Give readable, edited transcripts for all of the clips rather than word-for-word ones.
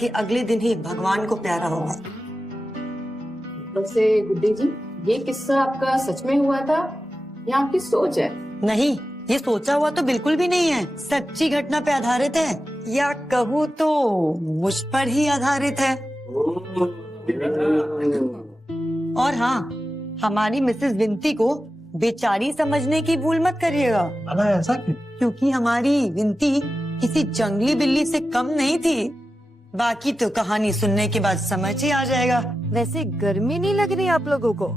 कि अगले दिन ही भगवान को प्यारा होगा। वैसे गुड्डी जी, ये किस्सा आपका सच में हुआ था या आपकी सोच है? नहीं, ये सोचा हुआ तो बिल्कुल भी नहीं है, सच्ची घटना पे आधारित है, या कहूँ तो मुझ पर ही आधारित है। और हाँ, हमारी मिसेस विंती को बेचारी समझने की भूल मत करिएगा। अरे ऐसा क्यों? क्योंकि हमारी विंती किसी जंगली बिल्ली से कम नहीं थी। बाकी तो कहानी सुनने के बाद समझ ही आ जाएगा। वैसे गर्मी नहीं लग रही आप लोगों को?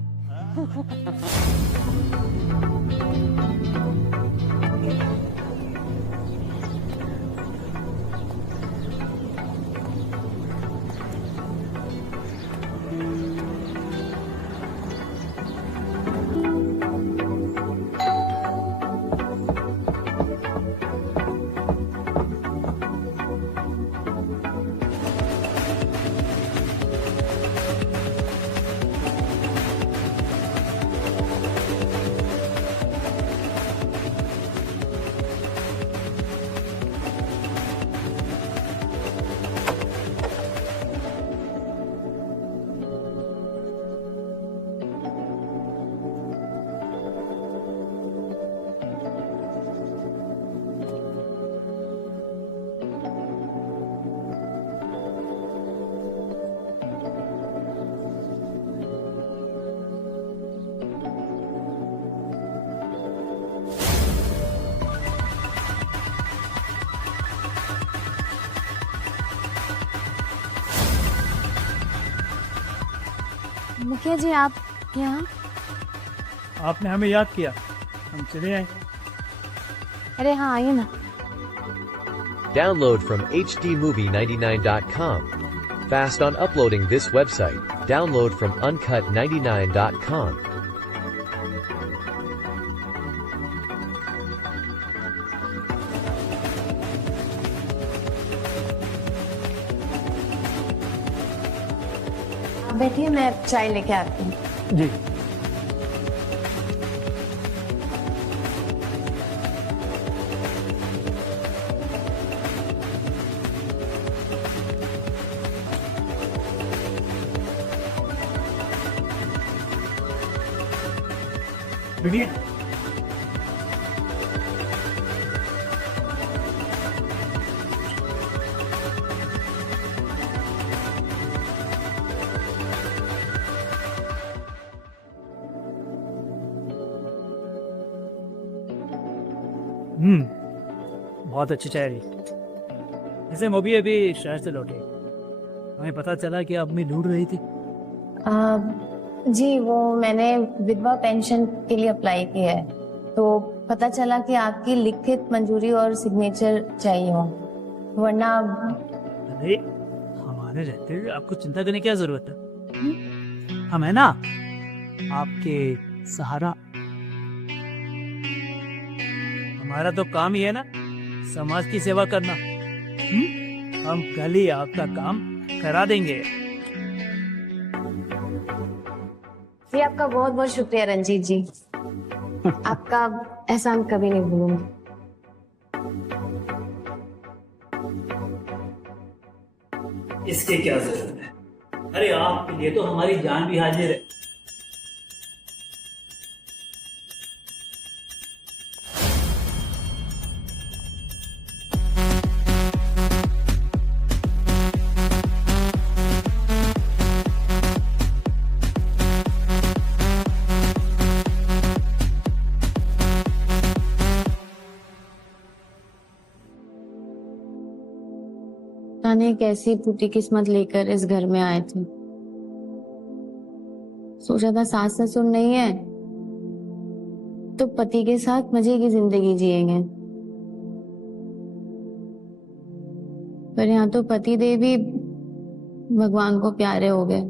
मुखिया जी, आप यहाँ? आपने हमें याद किया, हम चले आए। अरे हाँ, आइए ना। Download from hdmovie99.com. Fast on uploading this website. Download from uncut99.com. आप बैठिए, मैं चाय लेके आती हूँ। जी। बढ़िया। बहुत अच्छी चाय रही। जैसे हम अभी शहर से लौटे, हमें पता चला कि अम्मी ढूंढ रही थी। जी, वो मैंने विधवा पेंशन के लिए अप्लाई किया है, तो पता चला कि आपकी लिखित मंजूरी और सिग्नेचर चाहिए हो, वरना। अरे हमारे रहते हुए आपको चिंता करने की क्या जरूरत है? हम है ना आपके सहारा। हमारा तो काम ही है ना समाज की सेवा करना। हम कल ही आपका काम करा देंगे। जी, आपका बहुत बहुत शुक्रिया रंजीत जी। आपका एहसान कभी नहीं भूलूंगी। इसके क्या जरूरत है? अरे आपके लिए तो हमारी जान भी हाजिर है। जाने कैसी फूटी किस्मत लेकर इस घर में आए थे। सोचा था सास ससुर नहीं है तो पति के साथ मजे की जिंदगी जिएंगे, पर यहाँ तो पति देव भी भगवान को प्यारे हो गए।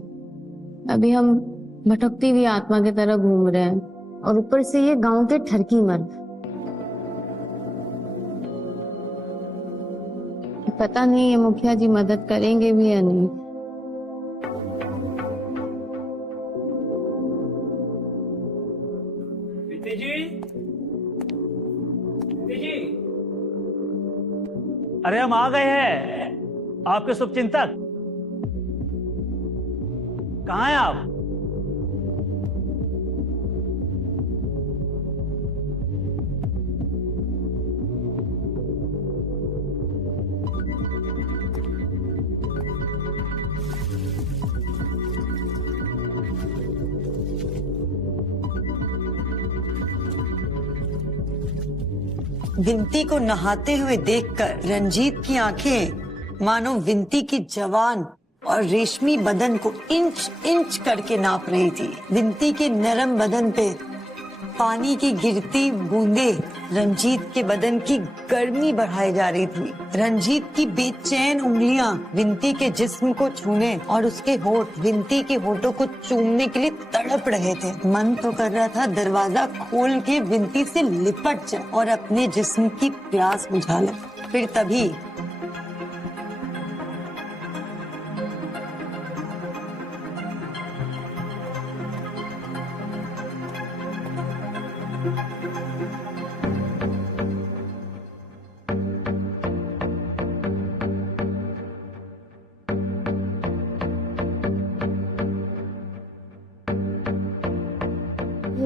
अभी हम भटकती हुई आत्मा की तरह घूम रहे हैं, और ऊपर से ये गांव के ठरकी मर्द। पता नहीं ये मुखिया जी मदद करेंगे भी या नहीं। विंती जी, विंती जी, अरे हम आ गए हैं। आपके शुभचिंतक कहाँ हैं आप? विंती को नहाते हुए देखकर रंजीत की आंखें मानो विंती की जवान और रेशमी बदन को इंच इंच करके नाप रही थी। विंती के नरम बदन पे पानी की गिरती बूंदे रंजीत के बदन की गर्मी बढ़ाई जा रही थी। रंजीत की बेचैन उंगलियां विंती के जिस्म को छूने और उसके होठ विंती के होठों को चूमने के लिए तड़प रहे थे। मन तो कर रहा था दरवाजा खोल के विंती से लिपट जाए और अपने जिस्म की प्यास बुझा ले। फिर तभी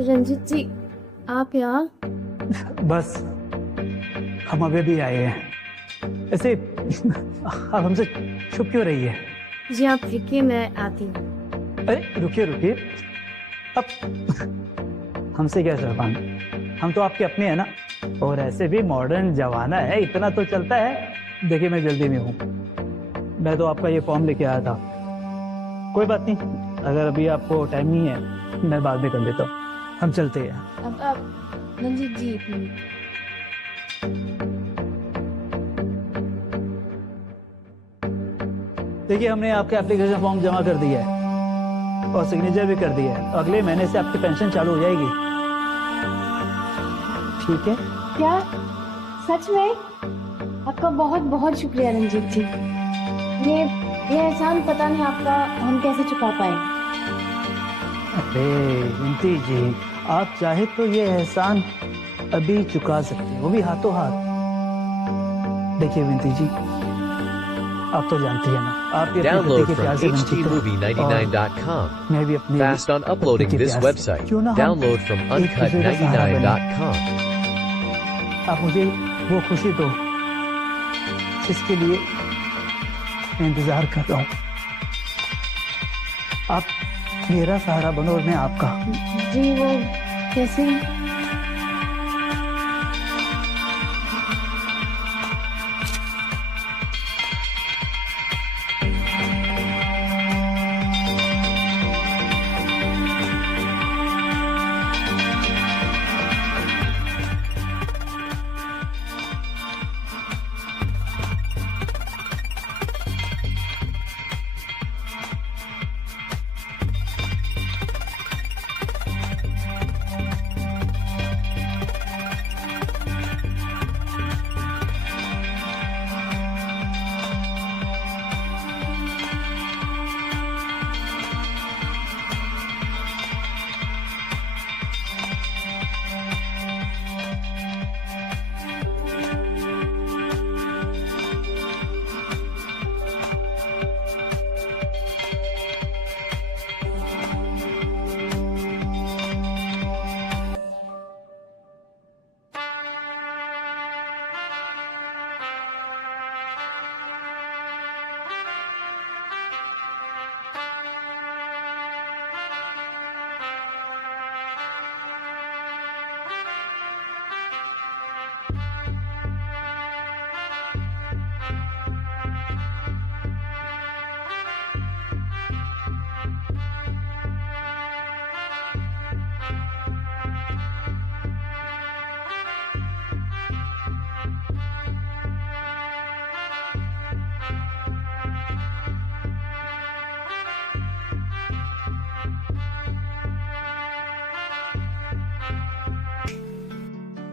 रंजीत जी, आप यहाँ? बस हम अभी भी आए हैं। ऐसे आप हमसे छुप क्यों रही है? जी आप रुकिए, मैं आती हूँ। अरे रुकिए रुकिए, अब हमसे क्या शर्मान, हम तो आपके अपने हैं ना। और ऐसे भी मॉडर्न जमाना है, इतना तो चलता है। देखिए मैं जल्दी में हूँ, मैं तो आपका ये फॉर्म लेके आया था। कोई बात नहीं, अगर अभी आपको टाइम नहीं है मैं बाद में कर लेता हूँ। हम चलते हैं। अब रंजीत जी देखिए हमने आपके एप्लीकेशन फॉर्म जमा कर दिया है और सिग्नेचर भी कर दिया है। अगले महीने से आपकी पेंशन चालू हो जाएगी। ठीक है? क्या सच में? आपका बहुत बहुत शुक्रिया रंजीत जी। ये एहसान पता नहीं आपका हम कैसे चुका पाए। अरे विंती जी, आप चाहे तो ये एहसान अभी चुका सकते हैं, वो भी हाथों हाथ। देखिए विंती जी, आप तो जानती है ना, आप Download from htmovie99.com. मैं भी अपनी Fast on uploading this website. क्यों ना हम Download from एक दूसरे का सहारा बने। uncut99.com. आप मुझे वो खुशी दो जिसके लिए मैं इंतजार कर रहा हूँ। आप मेरा सहारा बनो और मैं आपका। जी वो कैसे?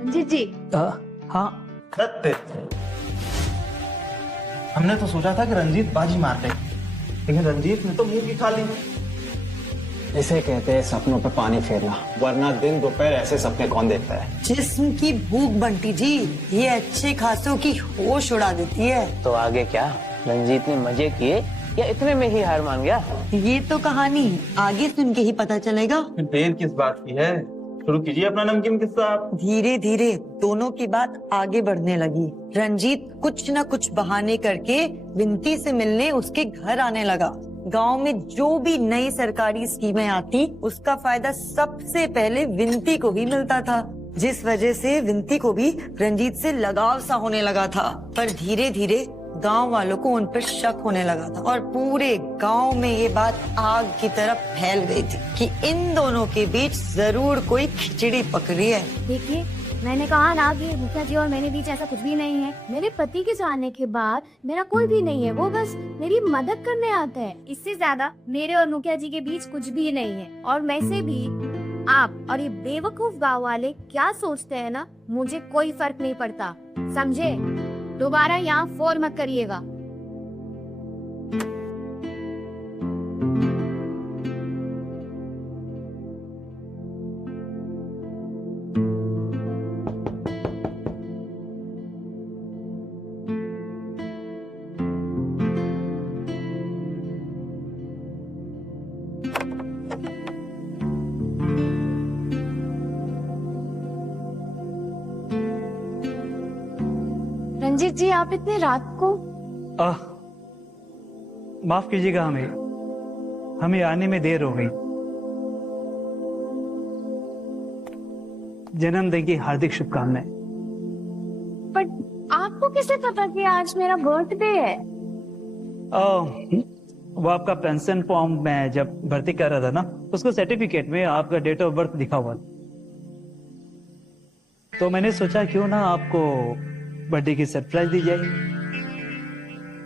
रंजीत जी। हाँ सत्य, हमने तो सोचा था कि रंजीत बाजी मार ले, लेकिन रंजीत ने तो मुंह की खा ली। इसे कहते हैं सपनों पे पानी फेरना, वरना दिन दोपहर ऐसे सपने कौन देखता है। जिस्म की भूख बंटी जी, ये अच्छे खासों की होश उड़ा देती है। तो आगे क्या? रंजीत ने मजे किए या इतने में ही हार मान गया? ये तो कहानी आगे सुन के ही पता चलेगा। देर किस बात की है, शुरू कीजिए अपना नमकीन किस्सा आप। धीरे धीरे दोनों की बात आगे बढ़ने लगी। रंजीत कुछ न कुछ बहाने करके विंती से मिलने उसके घर आने लगा। गांव में जो भी नई सरकारी स्कीमें आती उसका फायदा सबसे पहले विंती को ही मिलता था, जिस वजह से विंती को भी रंजीत से लगाव सा होने लगा था। पर धीरे धीरे गांव वालों को उन पर शक होने लगा था और पूरे गांव में ये बात आग की तरह फैल गई थी कि इन दोनों के बीच जरूर कोई खिचड़ी पक रही है। देखिए, मैंने कहा ना कि मुखिया जी और मेरे बीच ऐसा कुछ भी नहीं है। मेरे पति के जाने के बाद मेरा कोई भी नहीं है, वो बस मेरी मदद करने आता है। इससे ज्यादा मेरे और मुखिया जी के बीच कुछ भी नहीं है। और वैसे भी आप और ये बेवकूफ गाँव वाले क्या सोचते हैं ना, मुझे कोई फर्क नहीं पड़ता, समझे? दोबारा यहाँ फोन मत करिएगा। रंजीत जी, आप इतने रात को? माफ कीजिएगा, हमें आने में देर हो गई। जन्मदिन की हार्दिक शुभकामनाएं। पर आपको कैसे पता कि आज मेरा बर्थडे है? वो आपका पेंशन फॉर्म में जब भर्ती कर रहा था ना, उसको सर्टिफिकेट में आपका डेट ऑफ बर्थ लिखा हुआ था, तो मैंने सोचा क्यों ना आपको बर्थडे की सरप्राइज दी जाए।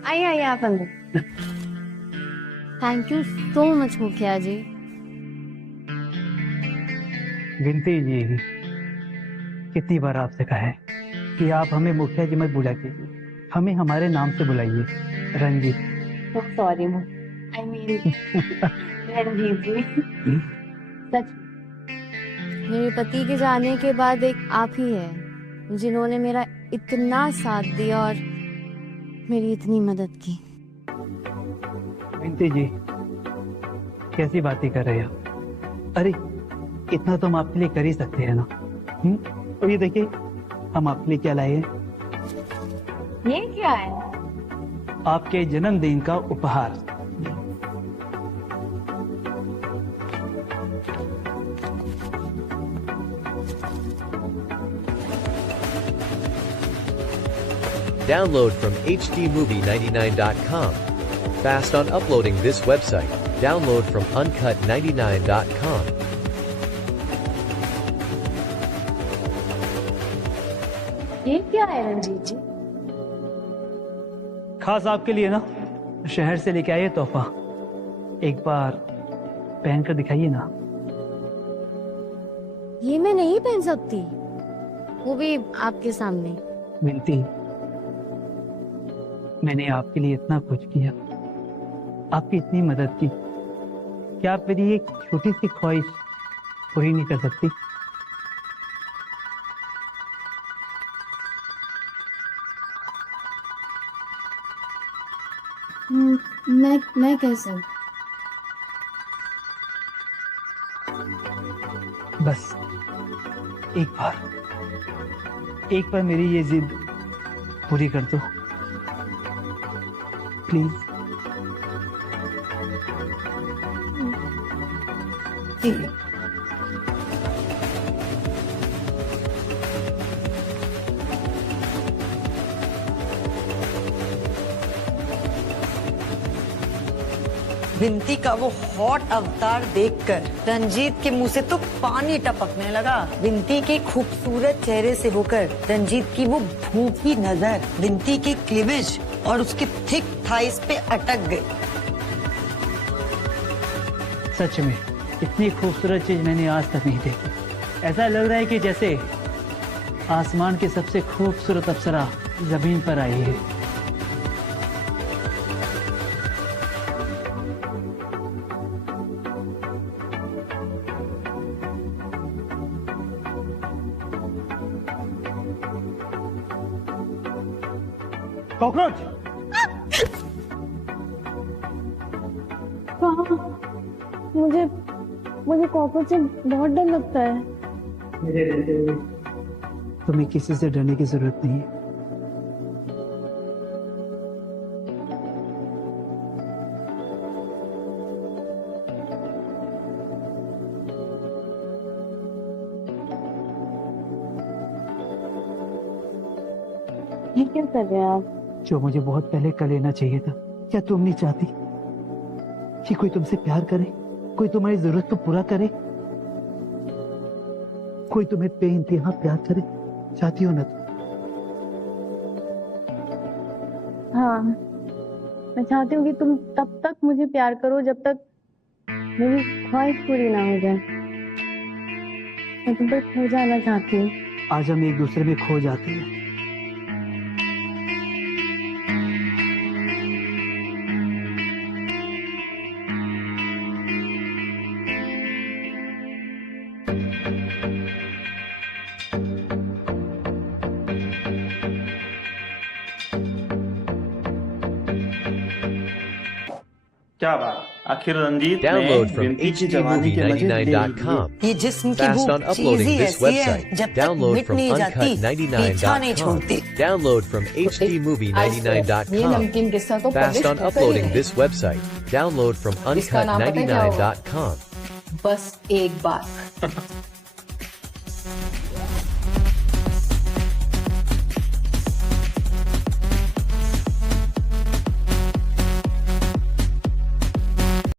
आइए आप अंदर। थैंक यू सो मच मुखिया जी। विनती जी, कितनी बार आपसे कहा है कि आप हमें मुखिया जी मत बुला कीजिए, हमें हमारे नाम से बुलाइए, Ranjit. Sorry I mean Ranjit ji. सच, मेरे पति के जाने के बाद एक आप ही है जिन्होंने मेरा इतना साथ दिया और मेरी इतनी मदद की। विनती जी, कैसी बातें कर रहे हो? अरे इतना तो हम आपके लिए कर ही सकते हैं ना। और ये देखिए, हम आपके लिए क्या लाए हैं। ये क्या है? आपके जन्मदिन का उपहार। Download from hdmovie99.com. Fast on uploading this website. Download from uncut99.com. ये क्या है रंजीत जी? खास आपके लिए ना, शहर से लेके आइए तोहफा। एक बार पहन कर दिखाइए ना। ये मैं नहीं पहन सकती, वो भी आपके सामने। विनती, मैंने आपके लिए इतना कुछ किया, आपकी इतनी मदद की, क्या आप मेरी एक छोटी सी ख्वाहिश पूरी नहीं कर सकती? मैं कैसे? बस एक बार मेरी ये जिद पूरी कर दो प्लीज। विनती का वो हॉट अवतार देखकर रंजीत के मुंह से तो पानी टपकने लगा। विनती के खूबसूरत चेहरे से होकर रंजीत की वो भूखी नजर विनती के क्लीवेज और उसके थिक थाइस पे अटक गई। सच में इतनी खूबसूरत चीज मैंने आज तक नहीं देखी। ऐसा लग रहा है कि जैसे आसमान की सबसे खूबसूरत अप्सरा जमीन पर आई है। कॉकरोच! मुझे मुझे कॉकरोच से बहुत डर लगता है। तुम्हें किसी से डरने की जरूरत नहीं है। ये क्या कर रहे हैं आप? जो मुझे बहुत पहले कर लेना चाहिए था। क्या तुम नहीं चाहती कि कोई तुमसे प्यार करे, कोई तुम्हारी जरूरत को पूरा करे, कोई तुम्हें बेइंतहा प्यार करे? चाहती हो ना तुम? हाँ, मैं चाहती हूँ कि तुम तब तक मुझे प्यार करो जब तक मेरी ख्वाहिश पूरी ना हो जाए। मैं तुम पर खो जाना चाहती हूँ। आज हम एक दूसरे में खो जाते हैं। क्या बात, आखिर रंजीत ने Download from विंती की जवानी के मजे ले लिए। htmovie99.com. ये जिस्म की Fast भूख on चीज uploading ही this ऐसी है, website. जब तक Download मिट from नहीं जाती पीछा नहीं uncut99.com. छोड़ती। Download from ये htmovie99.com. नमकीन किस्सा तो Fast publish on कर ही uploading रहे this website. Download from इसका नाम पता है क्या होगा? uncut99.com. बस एक बार